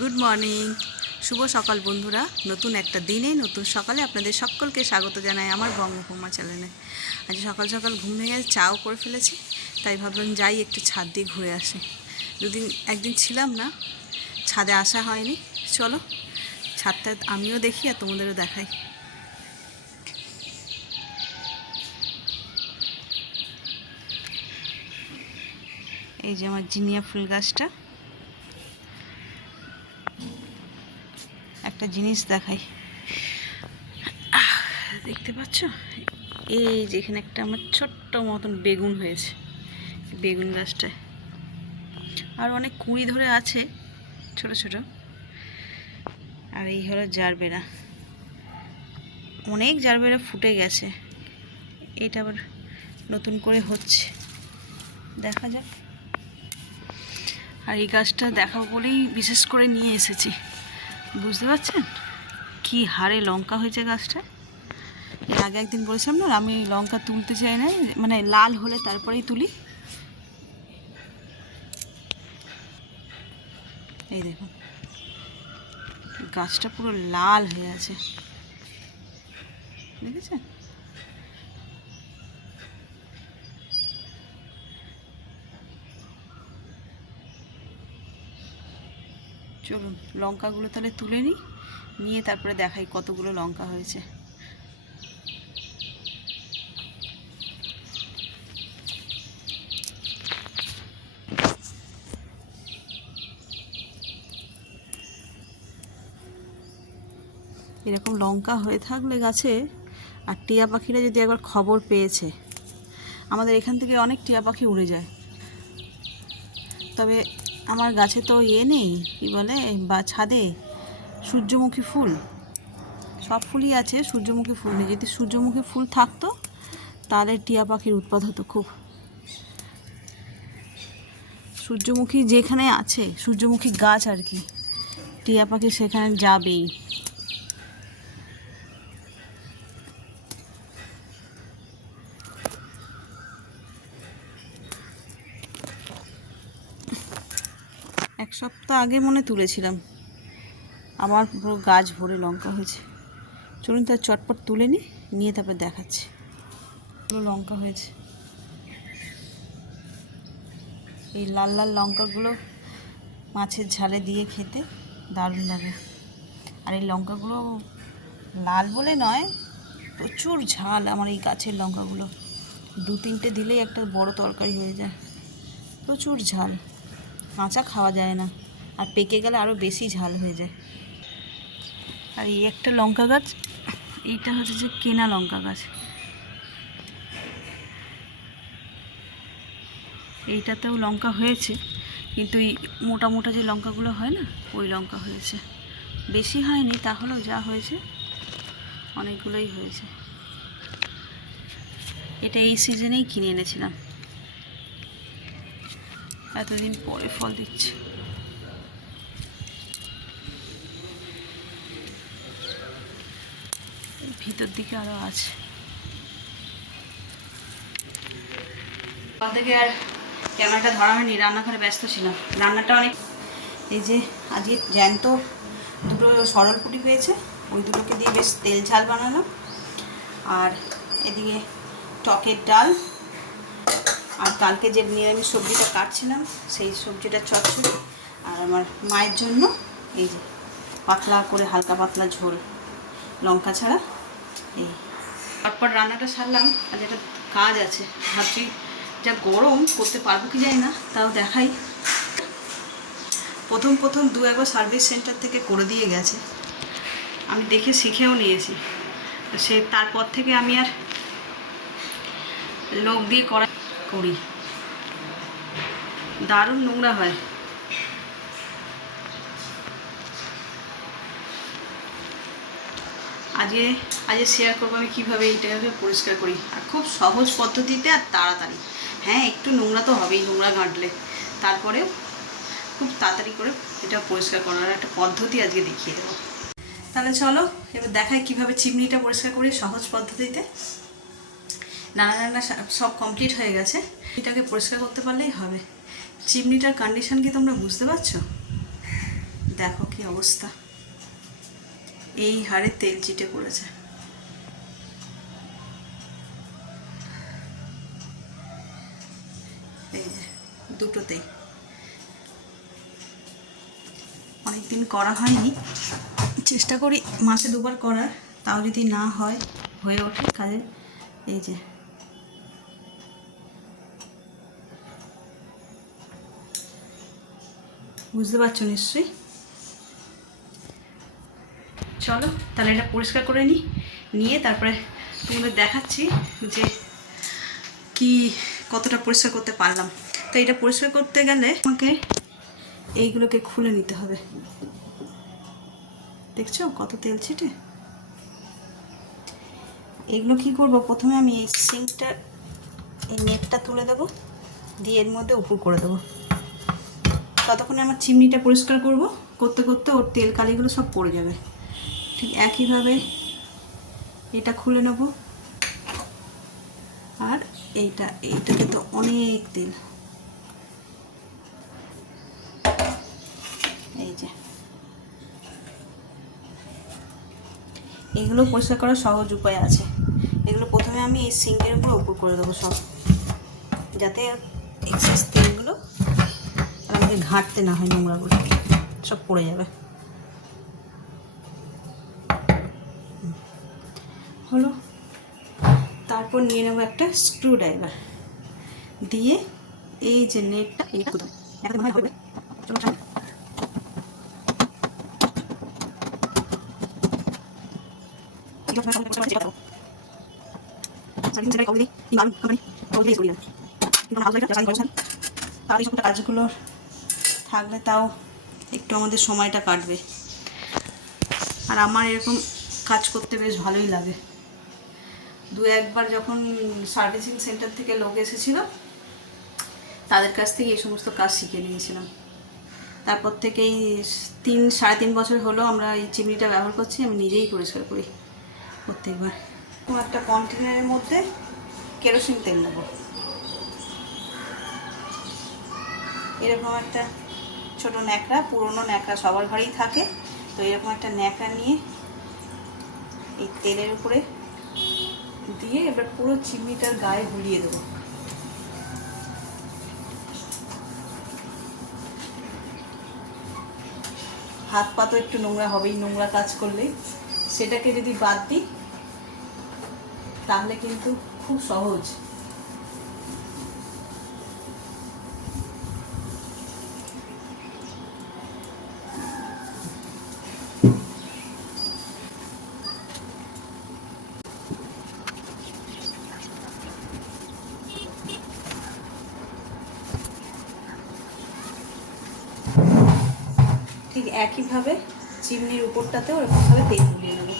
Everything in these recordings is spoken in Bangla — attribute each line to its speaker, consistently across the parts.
Speaker 1: গুড মর্নিং শুভ সকাল বন্ধুরা। নতুন একটা দিনে, নতুন সকালে আপনাদের সকলকে স্বাগত জানাই আমার বঙ্গভূমা চ্যানেলে আজ সকাল সকাল ঘুম ভেঙে চাও করে ফেলেছি, তাই ভাবলাম যাই একটু ছাদ দিয়ে ঘুরে আসি। দুদিন, একদিন ছিলাম না, ছাদে আসা হয়নি। চলো, ছাদটা আমিও দেখি আর তোমাদেরও দেখাই। এই যে আমার জিনিয়া ফুল গাছটা। একটা জিনিস দেখাই। দেখতে পাচ্ছ? এই যে এখানে একটা আমার ছোট্ট মতন বেগুন হয়েছে, বেগুন গাছটায়। আর অনেক কুড়ি ধরে আছে, ছোট ছোট। আর এই হলো জারবেরা। অনেক জারবেরা ফুটে গেছে। এটা আবার নতুন করে হচ্ছে। দেখা যাক। আর এই গাছটা দেখাবো বলেই বিশেষ করে নিয়ে এসেছি। বুঝতে পারছেন? কি হারে লঙ্কা হয়েছে গাছটা? আগে একদিন বলেছিলাম না, আমি লঙ্কা তুলতে চাই না মানে লাল হলে তারপরেই তুলি। এই দেখুন, গাছটা পুরো লাল হয়ে আছে। দেখেছেন? চলুন, লঙ্কাগুলো তাহলে তুলে নিই, নিয়ে তারপরে দেখাই কতগুলো লঙ্কা হয়েছে। এরকম লঙ্কা হয়ে থাকলে গাছে আর টিয়া পাখিরা যদি একবার খবর পেয়েছে, আমাদের এখান থেকে অনেক টিয়া পাখি উড়ে যায়। তবে আমার গাছে তো ইয়ে নেই, কী বলে, বা ছাদে সূর্যমুখী ফুল। সব ফুলই আছে, সূর্যমুখী ফুল নেই। যদি সূর্যমুখী ফুল থাকতো, তাহলে টিয়া পাখির উৎপাদ হতো খুব। সূর্যমুখী যেখানে আছে, সূর্যমুখী গাছ আর কি, টিয়া পাখি সেখানে যাবেই। সপ্তাহ আগে মনে তুলেছিলাম। আমার পুরো গাছ ভরে লঙ্কা হয়েছে। চলুন তার চটপট তুলে নিই নিয়ে তারপর দেখাচ্ছি। পুরো লঙ্কা হয়েছে। এই লাল লাল লঙ্কাগুলো মাছের ঝালে দিয়ে খেতে দারুণ লাগে। আর এই লঙ্কাগুলো লাল বলে নয়, প্রচুর ঝাল আমার এই গাছের লঙ্কাগুলো। দু তিনটে দিলেই একটা বড় তরকারি হয়ে যায়। প্রচুর ঝাল। কাঁচা খাওয়া যায় না। আর পেকে গেলে আরও বেশি ঝাল হয়ে যায়। আর এই একটা লঙ্কা গাছ, এইটা হচ্ছে যে কেনা লঙ্কা গাছ। এইটাতেও লঙ্কা হয়েছে, কিন্তু এই মোটা মোটা যে লঙ্কাগুলো হয় না, ওই লঙ্কা হয়েছে। বেশি হয়নি, তাহলেও যা হয়েছে, অনেকগুলোই হয়েছে। এটা এই সিজনেই কিনে এনেছিলাম। এতদিন পরে ফল দিচ্ছে। ভিতর দিকে আরও আছে। থেকে আর ক্যামেরাটা ধরা হয়নি, রান্নাঘরে ব্যস্ত ছিলাম। রান্নাটা অনেক এই যে আজকে জ্যান্ত দুটো সরল পুটি পেয়েছে ওই দুটোকে দিয়ে বেশ তেল ঝাল বানানো আর এদিকে টকের ডাল কালকে যে নিরামিষ সবজিটা কাটছিলাম, সেই সবজিটা চচ্চড়ি। আর আমার মায়ের জন্য এই যে পাতলা করে হালকা পাতলা ঝোল, লঙ্কা ছাড়া। এই তারপর রান্নাটা সারলাম, আর যেটা কাজ আছে, ভাবছি যা গরম করতে পারব কি যায় না, তাও দেখাই। প্রথম প্রথম দু একবার সার্ভিস সেন্টার থেকে করে দিয়ে গেছে। আমি দেখে শিখেও নিয়েছি। সে তারপর থেকে আমি আর লোক দিয়ে করা করি। দারুণ নোংরা হয়। আজকে আজকে শেয়ার করব আমি কীভাবে এইটাকে পরিষ্কার করি। আর খুব সহজ পদ্ধতিতে আর তাড়াতাড়ি। হ্যাঁ একটু নোংরা তো হবেই, নোংরা ঘাঁটলে। তারপরেও খুব তাড়াতাড়ি করে এটা পরিষ্কার করার একটা পদ্ধতি আজকে দেখিয়ে দেবো। তাহলে চলো, এবার দেখাই কীভাবে চিমনিটা পরিষ্কার করি সহজ পদ্ধতিতে। নানা নানা সব কমপ্লিট হয়ে গেছে। এটাকে পরিষ্কার করতে পারলেই হবে। চিমনিটার কন্ডিশন কি তোমরা বুঝতে পারছ? দেখো কি অবস্থা। এই হারে তেল চিটে পড়েছে। এই যে দুটোতেই অনেকদিন করা হয়নি। চেষ্টা করি মাসে দুবার করার। তাও যদি না হয়, হয়ে ওঠে কাজে এই যে বুঝতে পারছ নিশ্চয়ই? চলো, তাহলে এটা পরিষ্কার করে নিই নিয়ে তারপরে তোমাদের দেখাচ্ছি যে কি কতটা পরিষ্কার করতে পারলাম। তো এটা পরিষ্কার করতে গেলে আমাকে এইগুলোকে খুলে নিতে হবে। দেখছ কত তেল ছিটে? এগুলো কি করব? প্রথমে আমি এই সিঙ্কটা, এই নেটটা তুলে দেবো, দিয়ে এর মধ্যে উপর করে দেবো। ততক্ষণে আমার চিমনিটা পরিষ্কার করব। করতে করতে ওর তেল কালিগুলো সব পড়ে যাবে। ঠিক একইভাবে এটা খুলে নেব। আর এইটা, এইটাতে তো অনেক তেল। এই যে। এগুলো পরিষ্কার করার সহজ উপায় আছে। এগুলো প্রথমে আমি এই সিঙ্কের উপর উপর করে দেবো সব। যাতে এক্সেস তেলগুলো ঘাঁটতে না হয় নোংরাগুলো সব পড়ে যাবে। হলো, তারপর নিয়ে নেব একটা স্ক্রু ড্রাইভার দিয়ে এই যে নেটটা এইটা থাকলে তাও একটু আমাদের সময়টা কাটবে। আর আমার এরকম কাজ করতে বেশ ভালোই লাগে। দু একবার যখন সার্ভিসিং সেন্টার থেকে লোক এসেছিল, তাদের কাছ থেকে এই সমস্ত কাজ শিখে নিয়েছিলাম। তারপর থেকেই তিন, সাড়ে তিন বছর হলো আমরা এই চিমনিটা ব্যবহার করছি, আমি নিজেই পরিষ্কার করি প্রত্যেকবার। এবং একটা কন্টেনারের মধ্যে কেরোসিন তেল নেব। এরকম একটা ছোট ন্যাকড়া, পুরনো ন্যাকড়া সবার ঘরেই থাকে। তো এরকম একটা ন্যাকড়া নিয়ে এই তেলের উপরে দিয়ে এবার পুরো চিমনিটার গায়ে বুলিয়ে দেবো। হাত পা তো একটু নোংরা হবেই, নোংরা কাজ করলে সেটাকে যদি বাদ দিই, তাহলে কিন্তু খুব সহজ ঠিক একইভাবে চিমনির উপরটাতেও এরকমভাবে তেল বুলিয়ে নেব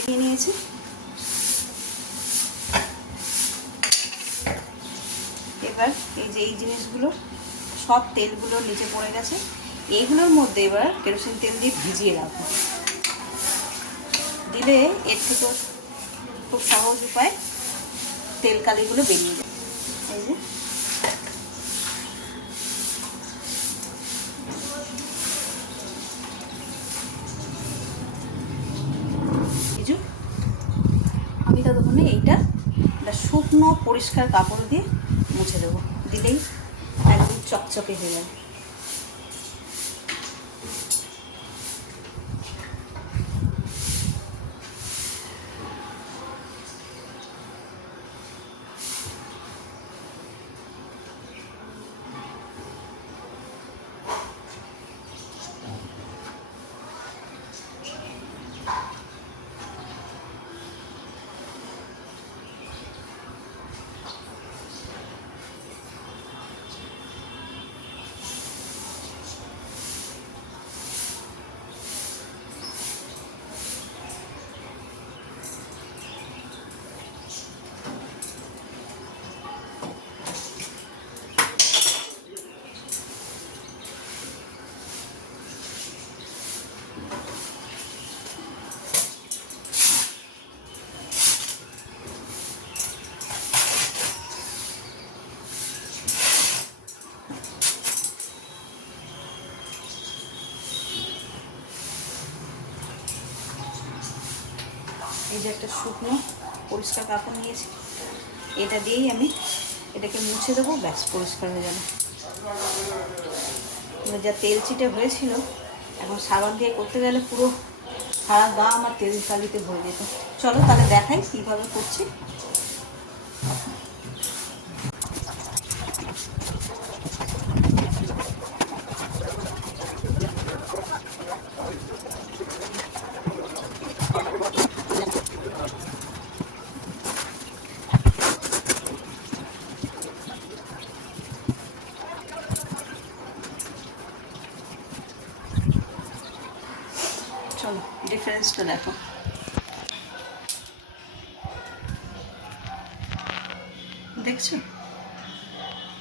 Speaker 1: নিয়ে নিয়েছি। এবার এই যে এই জিনিসগুলো সব তেলগুলো নিচে পড়ে গেছে। এইগুলোর মধ্যে এবার কেরোসিন তেল দিয়ে ভিজিয়ে রাখব। দিলে এর থেকে খুব সহজ উপায় তেল কালিগুলো বেরিয়ে যায়। এই যে। আমি ততক্ষণে এইটা শুকনো পরিষ্কার কাপড় দিয়ে মুছে দেবো। দিলেই চকচকে হয়ে যাবে যে একটা শুকনো পরিষ্কার কাপড় নিয়েছি, এটা দিয়েই আমি এটাকে মুছে দেবো, ব্যাস পরিষ্কার হয়ে যাবে। যা তেল চিটে হয়েছিল, এখন সাবান দিয়ে করতে গেলে পুরো সারা গা আমার তেল কালিতে ভরে যেত। চলো তাহলে দেখাই কীভাবে করছি চলো ডিফারেন্সটা দেখো দেখছ?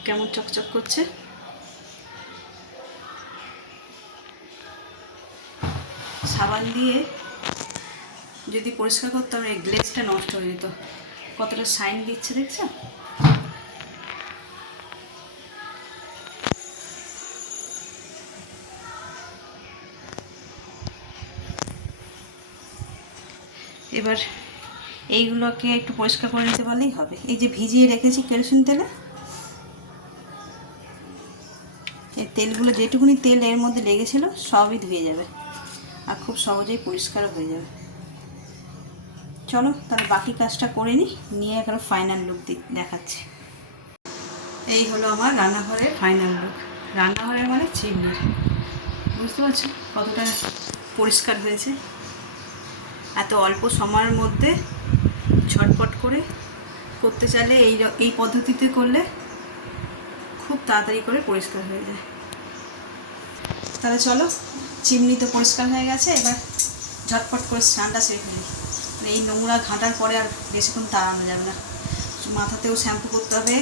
Speaker 1: কেমন চকচক করছে? সাবান দিয়ে যদি পরিষ্কার করতাম, এই গ্লেজটা নষ্ট হয়ে যেত। কতটা সাইন দিচ্ছে দেখছ? এবার এইগুলোকে একটু পরিষ্কার করে নিতে পারলেই হবে। এই যে ভিজিয়ে রেখেছি কেরোসিন তেলে, এই তেলগুলো যেটুকুনি তেল এর মধ্যে লেগেছিল সবই ধুয়ে যাবে আর খুব সহজেই পরিষ্কার হয়ে যাবে। চলো তাহলে বাকি কাজটা করে নিই নিয়ে একবার ফাইনাল লুক দেখাচ্ছি। এই হলো আমার রান্নাঘরের ফাইনাল লুক রান্নাঘরের মানে চিমনির। বুঝতে পারছ কতটা পরিষ্কার হয়েছে? এত অল্প সময়ের মধ্যে ঝটপট করে করতে চাইলে এই এই পদ্ধতিতে করলে খুব তাড়াতাড়ি করে পরিষ্কার হয়ে যায়। তাহলে চলো, চিমনি তো পরিষ্কার হয়ে গেছে, এবার ঝটপট করে স্নানটা সেরে ফেলি। মানে এই নোংরা ঘাঁটার পরে আর বেশিক্ষণ তাড়ানো যাবে না। মাথাতেও শ্যাম্পু করতে হবে।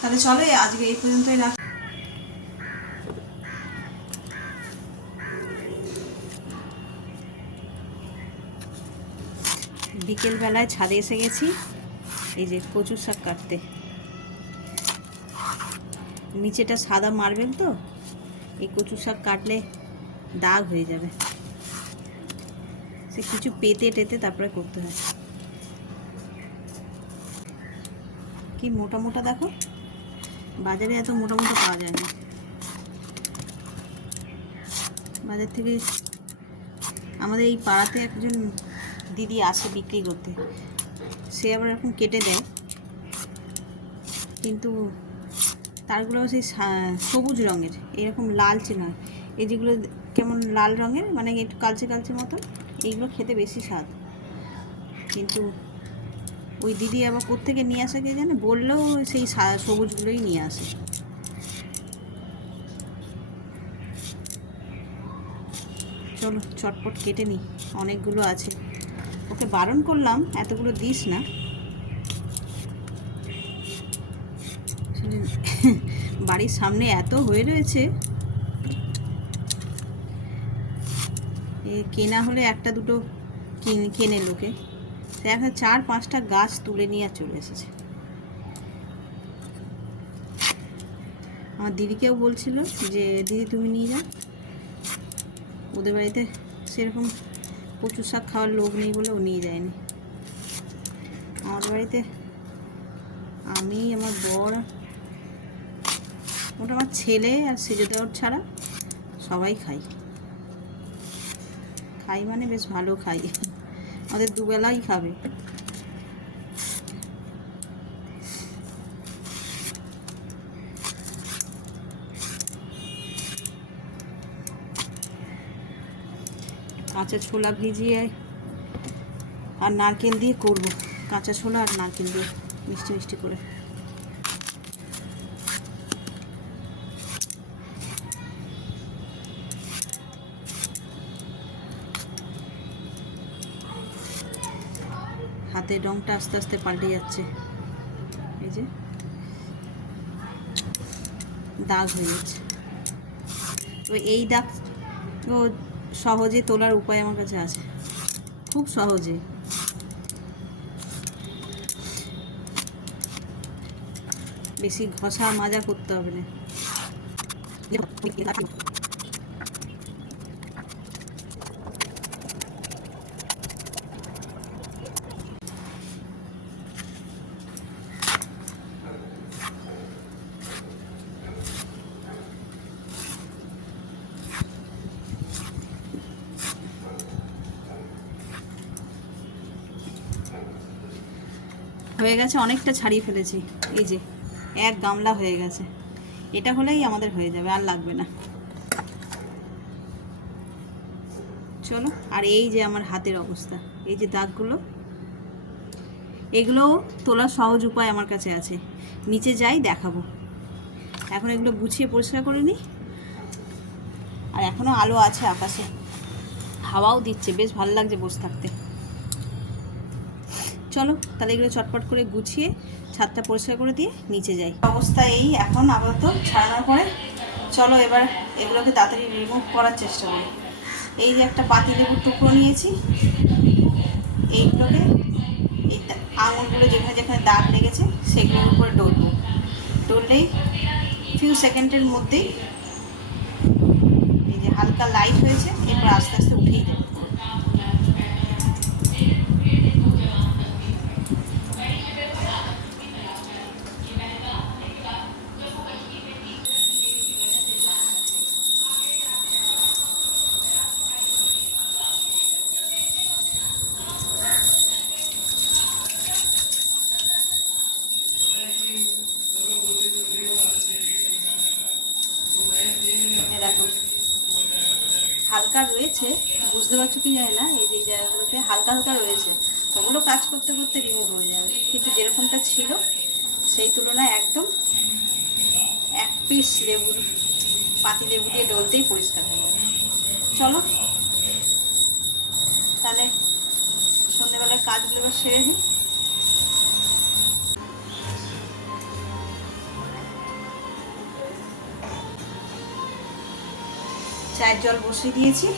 Speaker 1: তাহলে চলো আজকে এই পর্যন্তই রাখ বিকেলবেলায় ছাদে এসে গেছি। এই যে কচু শাক কাটতে। নিচেটা সাদা মার্বেল তো, এই কচু শাক কাটলে দাগ হয়ে যাবে। সে কিছু পেতে টেতে তারপরে করতে হয়। কি মোটা মোটা দেখো? বাজারে এত মোটা মোটা পাওয়া যায় না। বাজার থেকে আমাদের এই পাড়াতে একজন দিদি আসে বিক্রি করতে। সে আবার এরকম কেটে দেয়। কিন্তু তারগুলো সেই সবুজ রঙের, এরকম লালচে নয়। এই যেগুলো কেমন লাল রঙের মানে একটু কালচে কালচে মতো এইগুলো খেতে বেশি স্বাদ। কিন্তু ওই দিদি আবার কোত্থেকে নিয়ে আসে কে জানে? বললেও সেই সবুজগুলোই নিয়ে আসে। চলো, চটপট কেটে নিই। অনেকগুলো আছে। ওকে বারণ করলাম, এতগুলো দিস না। বাড়ির সামনে এত হয়ে রয়েছে। কেনা হলে একটা দুটো কেনে লোকে। দেখা, চার, পাঁচটা গাছ তুলে নিয়ে চলে এসেছে। আমার দিদিকেও বলছিল যে, দিদি, তুমি নিয়ে যাও। ওদের বাড়িতে সেরকম কচু শাক খাওয়ার লোক নেই বলে ও নিয়ে যায়নি। আমার বাড়িতে আমি, আমার বর, ওটা আমার ছেলে আর সেজে দেওয়ার ছাড়া সবাই খাই। খাই মানে বেশ ভালো খাই। আমাদের দুবেলাই খাবে। কাঁচা ছোলা ভিজিয়ে আর নারকেল দিয়ে করব। কাঁচা ছোলা আর নারকেল দিয়ে, মিষ্টি মিষ্টি করে। হাতের রংটা আস্তে আস্তে পাল্টে যাচ্ছে। এই যে, দাগ হয়ে যাচ্ছে। তো এই দাগ সহজে তোলার উপায় আমার কাছে আছে। খুব সহজে। বেশি ঘষা মাজা করতে হবে না। হয়ে গেছে, অনেকটা ছাড়িয়ে ফেলেছি। এই যে, এক গামলা হয়ে গেছে। এটা হলেই আমাদের হয়ে যাবে, আর লাগবে না। চলো, আর এই যে আমার হাতের অবস্থা, এই যে দাগগুলো, এগুলোও তোলার সহজ উপায় আমার কাছে আছে। নিচে যাই, দেখাবো। এখন এগুলো গুছিয়ে পরিষ্কার করে নিই। আর এখনও আলো আছে আকাশে। হাওয়াও দিচ্ছে, বেশ ভালো লাগছে বসে থাকতে। চলো, তাহলে এগুলো চটপট করে গুছিয়ে ছাদটা পরিষ্কার করে দিয়ে নিচে যাই। অবস্থা এই, এখন আপাতত ছাড়ানোর পরে চলো এবার এগুলোকে তাড়াতাড়ি রিমুভ করার চেষ্টা করি। এই যে একটা পাতি লেবুর টুকরো নিয়েছি, এইগুলোকে এই আঙুলগুলো যেখানে যেখানে দাগ লেগেছে সেগুলোর উপরে ডলবো। ডললেই ফিউ সেকেন্ডের মধ্যেই এই যে হালকা লাইট হয়েছে, এরপর আস্তে আস্তে উঠেই যাবে। রয়েছে, বুঝতে পারছ কি জানি না, এই যে জায়গাগুলোতে হালকা হালকা রয়েছে। ওগুলো কাজ করতে করতে রিমুভ হয়ে যাবে। কিন্তু যেরকমটা ছিল, সেই তুলনায় একদম এক পিস লেবুর, পাতি লেবু দিয়ে ডলতেই পরিষ্কার হয়ে যাবে। চলো, তাহলে সন্ধ্যেবেলার কাজগুলো এবার সেরে নিই। চায়ের জল বসিয়ে দিয়েছি।